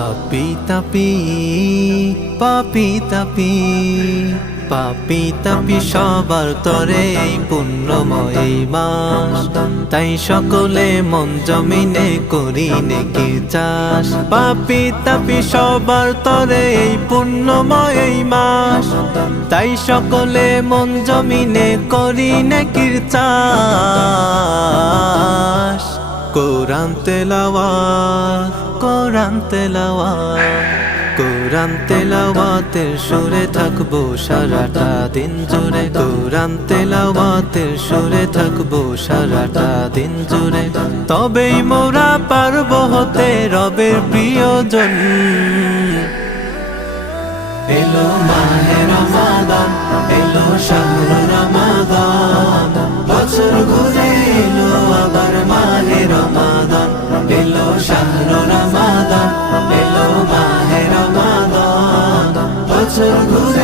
পাপি তাপি পাপি তাপি পাপি তাপি সবার তরে এই পুণ্যময় মাস, তাই সকলে মন জমিনে করি নেকির চাষ। পাপি তাপি সবার তরে এই পুণ্যময় মাস, তাই সকলে মন জমিনে করি নেকির চাষ। কোরআন তেলাওয়াত কোরআন তেলাওয়াত কোরআন তেলাওয়াতের সুরে থাকবো সারাটা দিন জুড়ে। কোরআন তেলাওয়াতের সুরে থাকবো সারাটা দিন জুড়ে। তবেই মোরা পারবো হতে রবের প্রিয়জন। এলো মাহে রমাদান, এলো শাহরু রমাদান, বছর ঘুরে এলো আবার মাহে রমাদান। এলো শাহরু রমাদান, এলো মাহে রমাদান, বছর ঘুরে